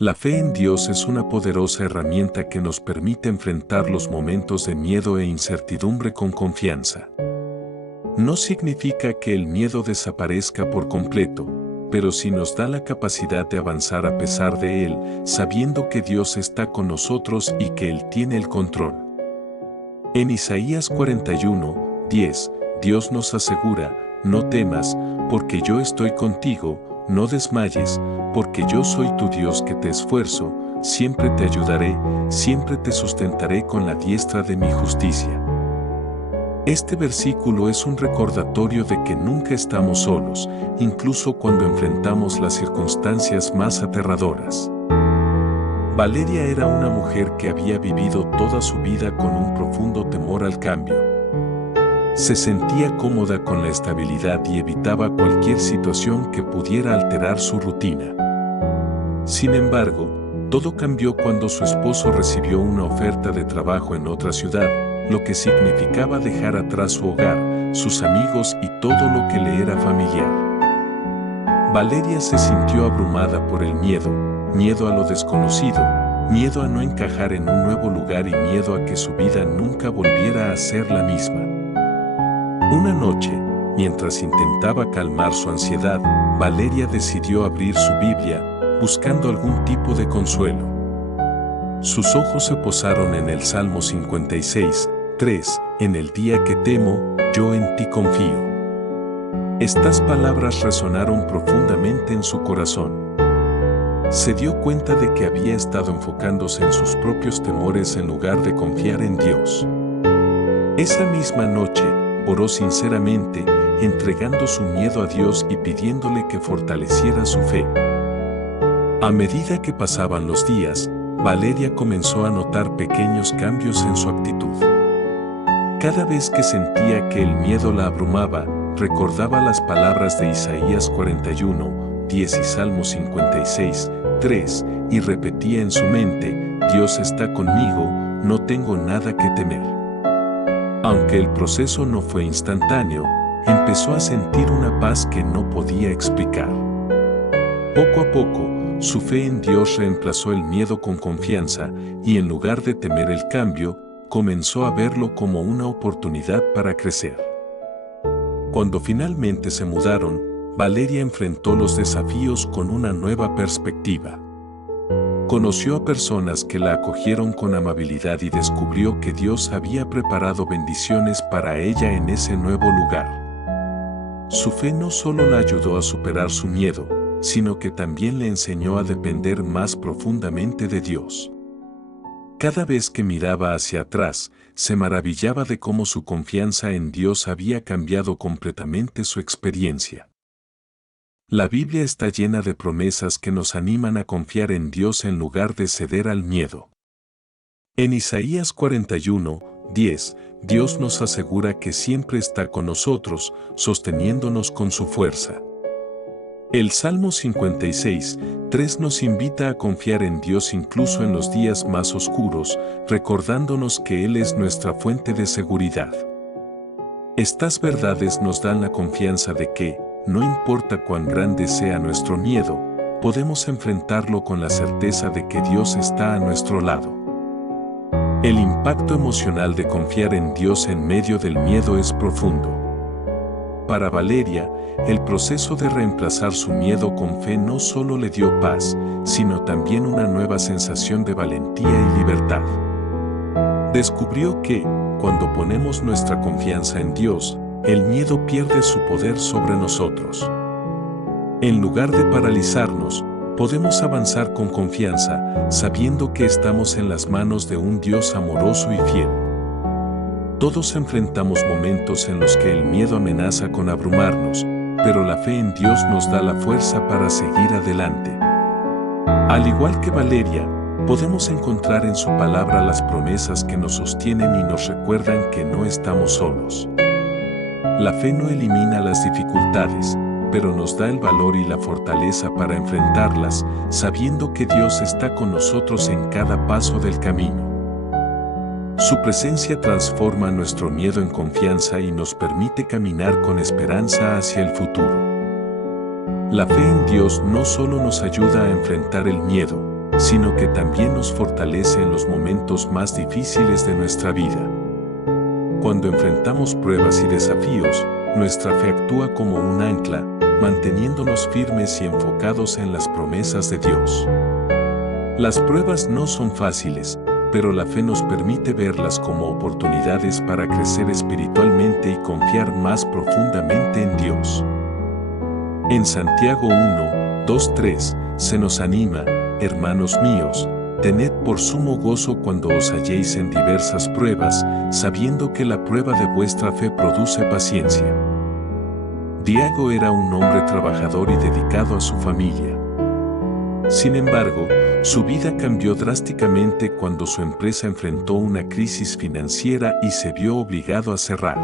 La fe en Dios es una poderosa herramienta que nos permite enfrentar los momentos de miedo e incertidumbre con confianza. No significa que el miedo desaparezca por completo, pero sí nos da la capacidad de avanzar a pesar de él, sabiendo que Dios está con nosotros y que Él tiene el control. En Isaías 41:10, Dios nos asegura: no temas, porque yo estoy contigo, no desmayes, porque yo soy tu Dios que te esfuerzo, siempre te ayudaré, siempre te sustentaré con la diestra de mi justicia. Este versículo es un recordatorio de que nunca estamos solos, incluso cuando enfrentamos las circunstancias más aterradoras. Valeria era una mujer que había vivido toda su vida con un profundo temor al cambio. Se sentía cómoda con la estabilidad y evitaba cualquier situación que pudiera alterar su rutina. Sin embargo, todo cambió cuando su esposo recibió una oferta de trabajo en otra ciudad, lo que significaba dejar atrás su hogar, sus amigos y todo lo que le era familiar. Valeria se sintió abrumada por el miedo a lo desconocido, miedo a no encajar en un nuevo lugar y miedo a que su vida nunca volviera a ser la misma. Una noche, mientras intentaba calmar su ansiedad, Valeria decidió abrir su Biblia, buscando algún tipo de consuelo. Sus ojos se posaron en el Salmo 56:3, en el día que temo, yo en ti confío. Estas palabras resonaron profundamente en su corazón. Se dio cuenta de que había estado enfocándose en sus propios temores en lugar de confiar en Dios. Esa misma noche, oró sinceramente, entregando su miedo a Dios y pidiéndole que fortaleciera su fe. A medida que pasaban los días, Valeria comenzó a notar pequeños cambios en su actitud. Cada vez que sentía que el miedo la abrumaba, recordaba las palabras de Isaías 41:10 y Salmo 56:3, y repetía en su mente: Dios está conmigo, no tengo nada que temer. Aunque el proceso no fue instantáneo, empezó a sentir una paz que no podía explicar. Poco a poco, su fe en Dios reemplazó el miedo con confianza, y en lugar de temer el cambio, comenzó a verlo como una oportunidad para crecer. Cuando finalmente se mudaron, Valeria enfrentó los desafíos con una nueva perspectiva. Conoció a personas que la acogieron con amabilidad y descubrió que Dios había preparado bendiciones para ella en ese nuevo lugar. Su fe no solo la ayudó a superar su miedo, sino que también le enseñó a depender más profundamente de Dios. Cada vez que miraba hacia atrás, se maravillaba de cómo su confianza en Dios había cambiado completamente su experiencia. La Biblia está llena de promesas que nos animan a confiar en Dios en lugar de ceder al miedo. En Isaías 41:10, Dios nos asegura que siempre está con nosotros, sosteniéndonos con su fuerza. El Salmo 56:3 nos invita a confiar en Dios incluso en los días más oscuros, recordándonos que Él es nuestra fuente de seguridad. Estas verdades nos dan la confianza de que, no importa cuán grande sea nuestro miedo, podemos enfrentarlo con la certeza de que Dios está a nuestro lado. El impacto emocional de confiar en Dios en medio del miedo es profundo. Para Valeria, el proceso de reemplazar su miedo con fe no solo le dio paz, sino también una nueva sensación de valentía y libertad. Descubrió que, cuando ponemos nuestra confianza en Dios, el miedo pierde su poder sobre nosotros. En lugar de paralizarnos, podemos avanzar con confianza, sabiendo que estamos en las manos de un Dios amoroso y fiel. Todos enfrentamos momentos en los que el miedo amenaza con abrumarnos, pero la fe en Dios nos da la fuerza para seguir adelante. Al igual que Valeria, podemos encontrar en su palabra las promesas que nos sostienen y nos recuerdan que no estamos solos. La fe no elimina las dificultades, pero nos da el valor y la fortaleza para enfrentarlas, sabiendo que Dios está con nosotros en cada paso del camino. Su presencia transforma nuestro miedo en confianza y nos permite caminar con esperanza hacia el futuro. La fe en Dios no solo nos ayuda a enfrentar el miedo, sino que también nos fortalece en los momentos más difíciles de nuestra vida. Cuando enfrentamos pruebas y desafíos, nuestra fe actúa como un ancla, manteniéndonos firmes y enfocados en las promesas de Dios. Las pruebas no son fáciles, pero la fe nos permite verlas como oportunidades para crecer espiritualmente y confiar más profundamente en Dios. En Santiago 1, 2, 3, se nos anima, hermanos míos, tened por sumo gozo cuando os halléis en diversas pruebas, sabiendo que la prueba de vuestra fe produce paciencia. Diego era un hombre trabajador y dedicado a su familia. Sin embargo, su vida cambió drásticamente cuando su empresa enfrentó una crisis financiera y se vio obligado a cerrar.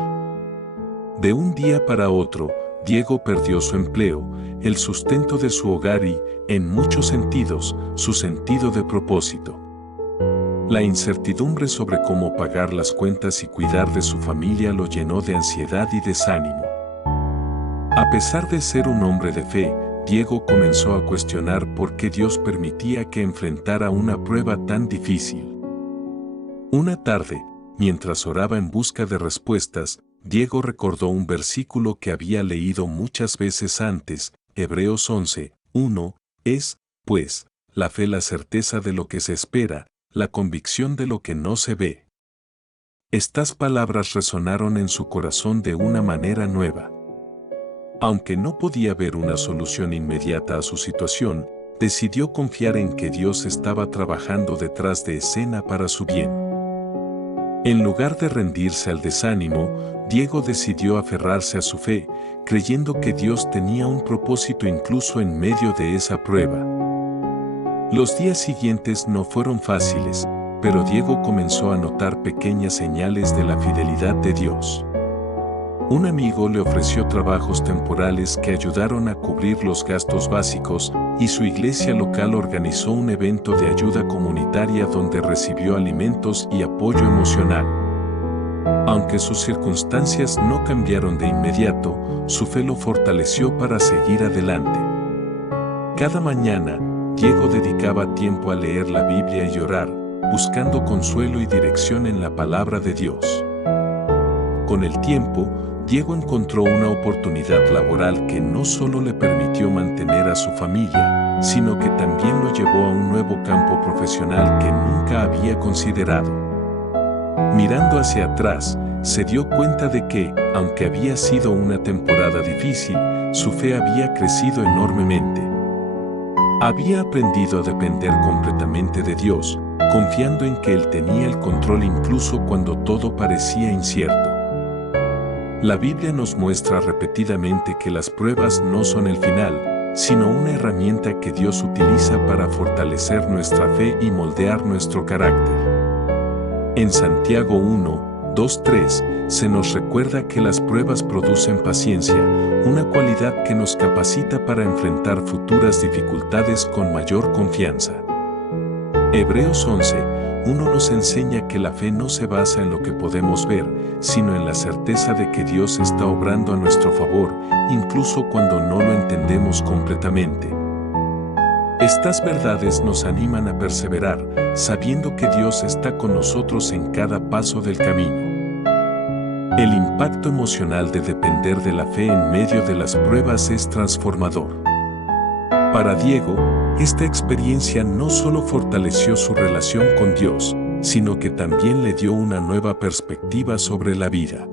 De un día para otro, Diego perdió su empleo, el sustento de su hogar y, en muchos sentidos, su sentido de propósito. La incertidumbre sobre cómo pagar las cuentas y cuidar de su familia lo llenó de ansiedad y desánimo. A pesar de ser un hombre de fe, Diego comenzó a cuestionar por qué Dios permitía que enfrentara una prueba tan difícil. Una tarde, mientras oraba en busca de respuestas, Diego recordó un versículo que había leído muchas veces antes, Hebreos 11, 1, es, pues, la fe la certeza de lo que se espera, la convicción de lo que no se ve. Estas palabras resonaron en su corazón de una manera nueva. Aunque no podía ver una solución inmediata a su situación, decidió confiar en que Dios estaba trabajando detrás de escena para su bien. En lugar de rendirse al desánimo, Diego decidió aferrarse a su fe, creyendo que Dios tenía un propósito incluso en medio de esa prueba. Los días siguientes no fueron fáciles, pero Diego comenzó a notar pequeñas señales de la fidelidad de Dios. Un amigo le ofreció trabajos temporales que ayudaron a cubrir los gastos básicos, y su iglesia local organizó un evento de ayuda comunitaria donde recibió alimentos y apoyo emocional. Aunque sus circunstancias no cambiaron de inmediato, su fe lo fortaleció para seguir adelante. Cada mañana, Diego dedicaba tiempo a leer la Biblia y orar, buscando consuelo y dirección en la palabra de Dios. Con el tiempo, Diego encontró una oportunidad laboral que no solo le permitió mantener a su familia, sino que también lo llevó a un nuevo campo profesional que nunca había considerado. Mirando hacia atrás, se dio cuenta de que, aunque había sido una temporada difícil, su fe había crecido enormemente. Había aprendido a depender completamente de Dios, confiando en que Él tenía el control incluso cuando todo parecía incierto. La Biblia nos muestra repetidamente que las pruebas no son el final, sino una herramienta que Dios utiliza para fortalecer nuestra fe y moldear nuestro carácter. En Santiago 1, 2, 3, se nos recuerda que las pruebas producen paciencia, una cualidad que nos capacita para enfrentar futuras dificultades con mayor confianza. Hebreos 11, 1 nos enseña que la fe no se basa en lo que podemos ver, sino en la certeza de que Dios está obrando a nuestro favor, incluso cuando no lo entendemos completamente. Estas verdades nos animan a perseverar, sabiendo que Dios está con nosotros en cada paso del camino. El impacto emocional de depender de la fe en medio de las pruebas es transformador. Para Diego, esta experiencia no solo fortaleció su relación con Dios, sino que también le dio una nueva perspectiva sobre la vida.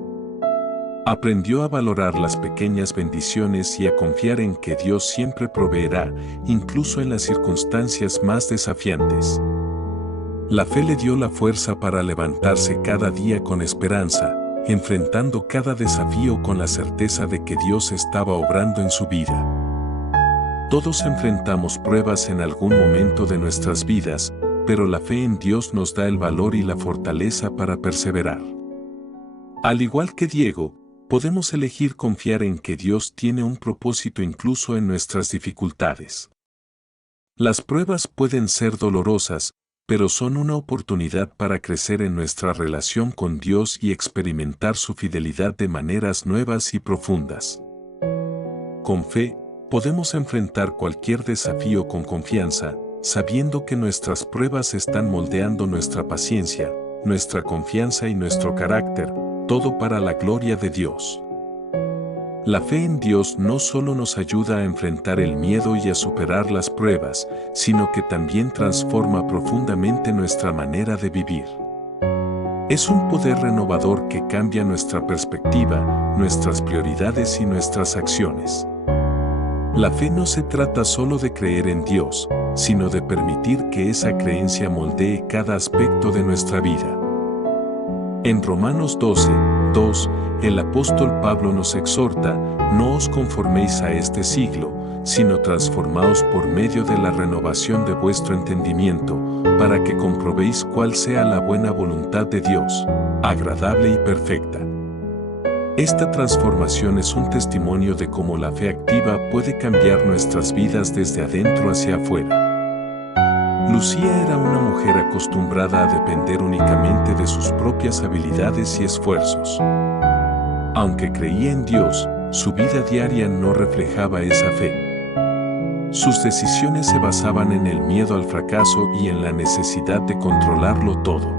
Aprendió a valorar las pequeñas bendiciones y a confiar en que Dios siempre proveerá, incluso en las circunstancias más desafiantes. La fe le dio la fuerza para levantarse cada día con esperanza, enfrentando cada desafío con la certeza de que Dios estaba obrando en su vida. Todos enfrentamos pruebas en algún momento de nuestras vidas, pero la fe en Dios nos da el valor y la fortaleza para perseverar. Al igual que Diego, podemos elegir confiar en que Dios tiene un propósito incluso en nuestras dificultades. Las pruebas pueden ser dolorosas, pero son una oportunidad para crecer en nuestra relación con Dios y experimentar su fidelidad de maneras nuevas y profundas. Con fe, podemos enfrentar cualquier desafío con confianza, sabiendo que nuestras pruebas están moldeando nuestra paciencia, nuestra confianza y nuestro carácter, todo para la gloria de Dios. La fe en Dios no solo nos ayuda a enfrentar el miedo y a superar las pruebas, sino que también transforma profundamente nuestra manera de vivir. Es un poder renovador que cambia nuestra perspectiva, nuestras prioridades y nuestras acciones. La fe no se trata solo de creer en Dios, sino de permitir que esa creencia moldee cada aspecto de nuestra vida. En Romanos 12:2, el apóstol Pablo nos exhorta: no os conforméis a este siglo, sino transformaos por medio de la renovación de vuestro entendimiento, para que comprobéis cuál sea la buena voluntad de Dios, agradable y perfecta. Esta transformación es un testimonio de cómo la fe activa puede cambiar nuestras vidas desde adentro hacia afuera. Lucía era una mujer acostumbrada a depender únicamente de sus propias habilidades y esfuerzos. Aunque creía en Dios, su vida diaria no reflejaba esa fe. Sus decisiones se basaban en el miedo al fracaso y en la necesidad de controlarlo todo.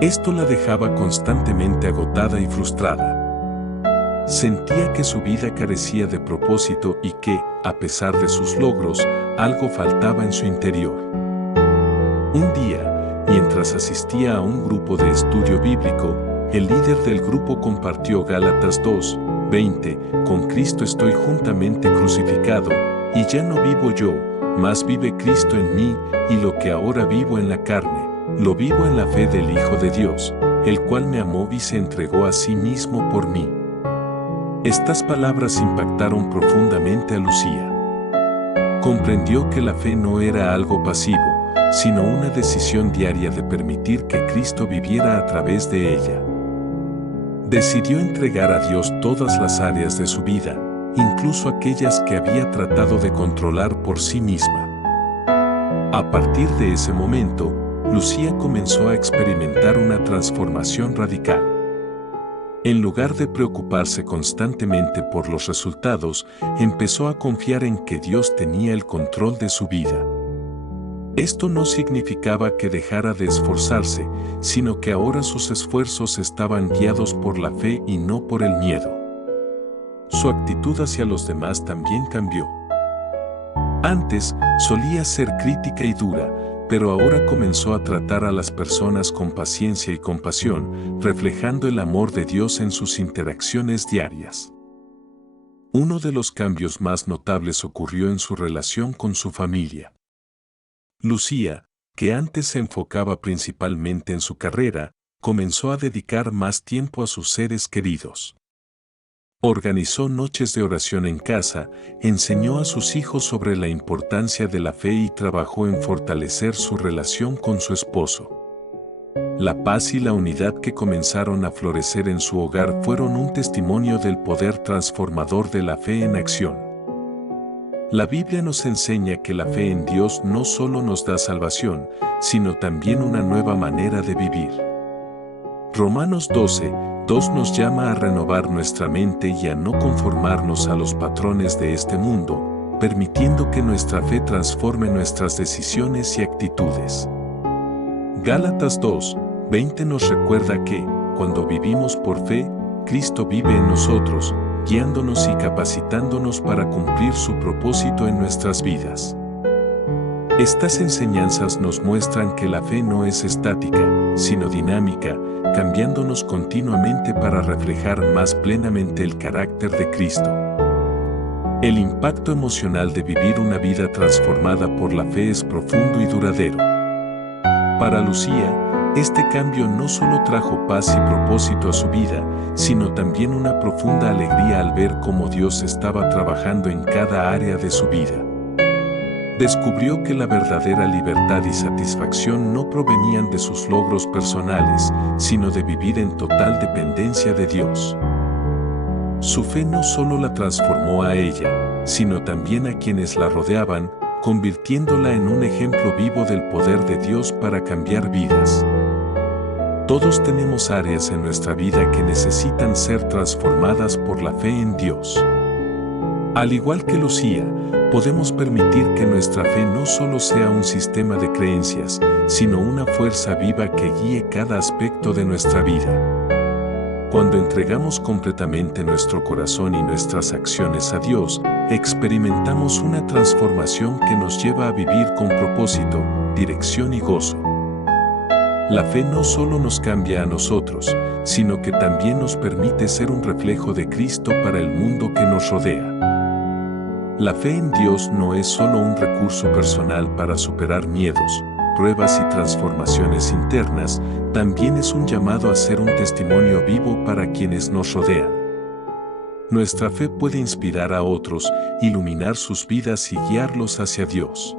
Esto la dejaba constantemente agotada y frustrada. Sentía que su vida carecía de propósito y que, a pesar de sus logros, algo faltaba en su interior. Un día, mientras asistía a un grupo de estudio bíblico, el líder del grupo compartió Gálatas 2:20, con Cristo estoy juntamente crucificado, y ya no vivo yo, mas vive Cristo en mí, y lo que ahora vivo en la carne, lo vivo en la fe del Hijo de Dios, el cual me amó y se entregó a sí mismo por mí. Estas palabras impactaron profundamente a Lucía. Comprendió que la fe no era algo pasivo, sino una decisión diaria de permitir que Cristo viviera a través de ella. Decidió entregar a Dios todas las áreas de su vida, incluso aquellas que había tratado de controlar por sí misma. A partir de ese momento, Lucía comenzó a experimentar una transformación radical. En lugar de preocuparse constantemente por los resultados, empezó a confiar en que Dios tenía el control de su vida. Esto no significaba que dejara de esforzarse, sino que ahora sus esfuerzos estaban guiados por la fe y no por el miedo. Su actitud hacia los demás también cambió. Antes, solía ser crítica y dura, pero ahora comenzó a tratar a las personas con paciencia y compasión, reflejando el amor de Dios en sus interacciones diarias. Uno de los cambios más notables ocurrió en su relación con su familia. Lucía, que antes se enfocaba principalmente en su carrera, comenzó a dedicar más tiempo a sus seres queridos. Organizó noches de oración en casa, enseñó a sus hijos sobre la importancia de la fe y trabajó en fortalecer su relación con su esposo. La paz y la unidad que comenzaron a florecer en su hogar fueron un testimonio del poder transformador de la fe en acción. La Biblia nos enseña que la fe en Dios no solo nos da salvación, sino también una nueva manera de vivir. Romanos 12:2 nos llama a renovar nuestra mente y a no conformarnos a los patrones de este mundo, permitiendo que nuestra fe transforme nuestras decisiones y actitudes. Gálatas 2:20 nos recuerda que, cuando vivimos por fe, Cristo vive en nosotros, guiándonos y capacitándonos para cumplir su propósito en nuestras vidas. Estas enseñanzas nos muestran que la fe no es estática, sino dinámica, cambiándonos continuamente para reflejar más plenamente el carácter de Cristo. El impacto emocional de vivir una vida transformada por la fe es profundo y duradero. Para Lucía, este cambio no solo trajo paz y propósito a su vida, sino también una profunda alegría al ver cómo Dios estaba trabajando en cada área de su vida. Descubrió que la verdadera libertad y satisfacción no provenían de sus logros personales, sino de vivir en total dependencia de Dios. Su fe no solo la transformó a ella, sino también a quienes la rodeaban, convirtiéndola en un ejemplo vivo del poder de Dios para cambiar vidas. Todos tenemos áreas en nuestra vida que necesitan ser transformadas por la fe en Dios. Al igual que Lucía, podemos permitir que nuestra fe no solo sea un sistema de creencias, sino una fuerza viva que guíe cada aspecto de nuestra vida. Cuando entregamos completamente nuestro corazón y nuestras acciones a Dios, experimentamos una transformación que nos lleva a vivir con propósito, dirección y gozo. La fe no solo nos cambia a nosotros, sino que también nos permite ser un reflejo de Cristo para el mundo que nos rodea. La fe en Dios no es solo un recurso personal para superar miedos, pruebas y transformaciones internas, también es un llamado a ser un testimonio vivo para quienes nos rodean. Nuestra fe puede inspirar a otros, iluminar sus vidas y guiarlos hacia Dios.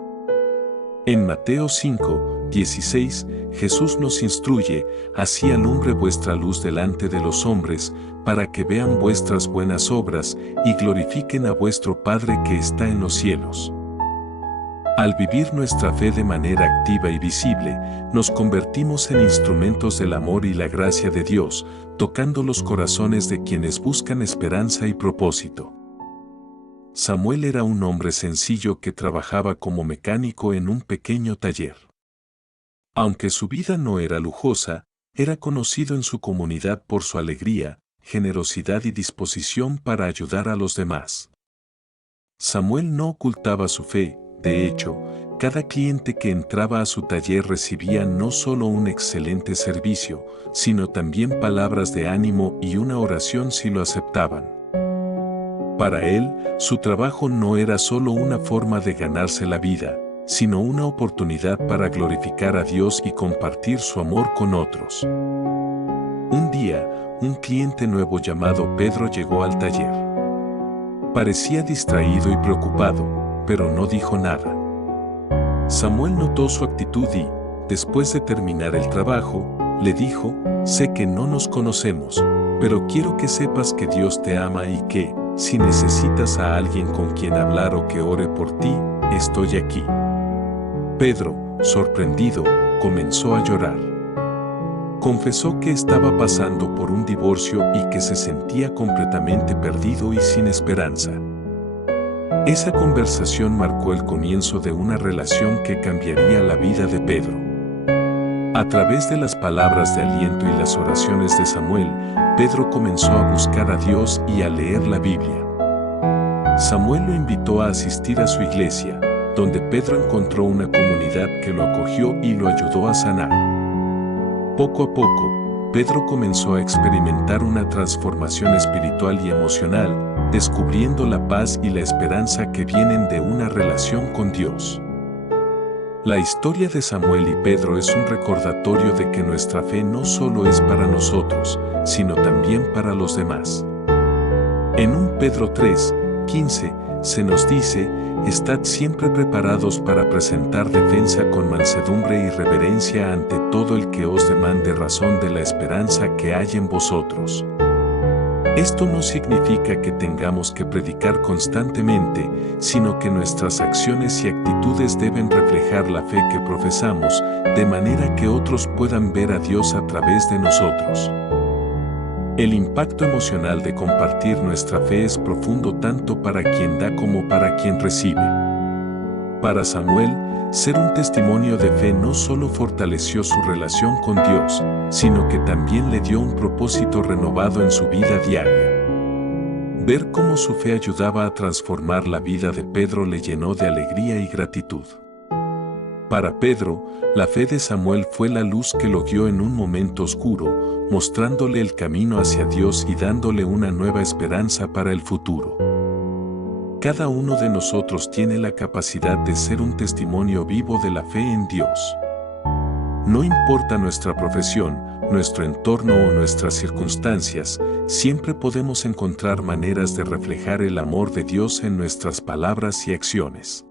En Mateo 5, 16, Jesús nos instruye: así alumbre vuestra luz delante de los hombres, para que vean vuestras buenas obras y glorifiquen a vuestro Padre que está en los cielos. Al vivir nuestra fe de manera activa y visible, nos convertimos en instrumentos del amor y la gracia de Dios, tocando los corazones de quienes buscan esperanza y propósito. Samuel era un hombre sencillo que trabajaba como mecánico en un pequeño taller. Aunque su vida no era lujosa, era conocido en su comunidad por su alegría, generosidad y disposición para ayudar a los demás. Samuel no ocultaba su fe, de hecho, cada cliente que entraba a su taller recibía no solo un excelente servicio, sino también palabras de ánimo y una oración si lo aceptaban. Para él, su trabajo no era solo una forma de ganarse la vida, sino una oportunidad para glorificar a Dios y compartir su amor con otros. Un día, un cliente nuevo llamado Pedro llegó al taller. Parecía distraído y preocupado, pero no dijo nada. Samuel notó su actitud y, después de terminar el trabajo, le dijo: sé que no nos conocemos, pero quiero que sepas que Dios te ama y que, si necesitas a alguien con quien hablar o que ore por ti, estoy aquí. Pedro, sorprendido, comenzó a llorar. Confesó que estaba pasando por un divorcio y que se sentía completamente perdido y sin esperanza. Esa conversación marcó el comienzo de una relación que cambiaría la vida de Pedro. A través de las palabras de aliento y las oraciones de Samuel, Pedro comenzó a buscar a Dios y a leer la Biblia. Samuel lo invitó a asistir a su iglesia, donde Pedro encontró una comunidad que lo acogió y lo ayudó a sanar. Poco a poco, Pedro comenzó a experimentar una transformación espiritual y emocional, descubriendo la paz y la esperanza que vienen de una relación con Dios. La historia de Samuel y Pedro es un recordatorio de que nuestra fe no solo es para nosotros, sino también para los demás. En 1 Pedro 3, 15, se nos dice: estad siempre preparados para presentar defensa con mansedumbre y reverencia ante todo el que os demande razón de la esperanza que hay en vosotros. Esto no significa que tengamos que predicar constantemente, sino que nuestras acciones y actitudes deben reflejar la fe que profesamos, de manera que otros puedan ver a Dios a través de nosotros. El impacto emocional de compartir nuestra fe es profundo tanto para quien da como para quien recibe. Para Samuel, ser un testimonio de fe no solo fortaleció su relación con Dios, sino que también le dio un propósito renovado en su vida diaria. Ver cómo su fe ayudaba a transformar la vida de Pedro le llenó de alegría y gratitud. Para Pedro, la fe de Samuel fue la luz que lo guió en un momento oscuro, mostrándole el camino hacia Dios y dándole una nueva esperanza para el futuro. Cada uno de nosotros tiene la capacidad de ser un testimonio vivo de la fe en Dios. No importa nuestra profesión, nuestro entorno o nuestras circunstancias, siempre podemos encontrar maneras de reflejar el amor de Dios en nuestras palabras y acciones.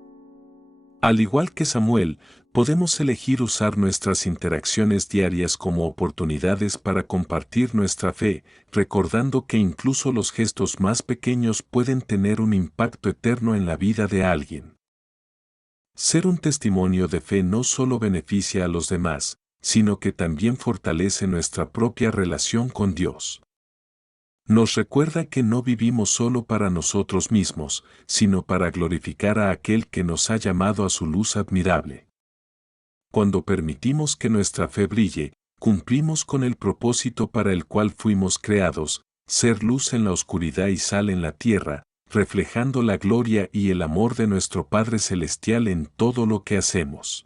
Al igual que Samuel, podemos elegir usar nuestras interacciones diarias como oportunidades para compartir nuestra fe, recordando que incluso los gestos más pequeños pueden tener un impacto eterno en la vida de alguien. Ser un testimonio de fe no solo beneficia a los demás, sino que también fortalece nuestra propia relación con Dios. Nos recuerda que no vivimos solo para nosotros mismos, sino para glorificar a aquel que nos ha llamado a su luz admirable. Cuando permitimos que nuestra fe brille, cumplimos con el propósito para el cual fuimos creados, ser luz en la oscuridad y sal en la tierra, reflejando la gloria y el amor de nuestro Padre Celestial en todo lo que hacemos.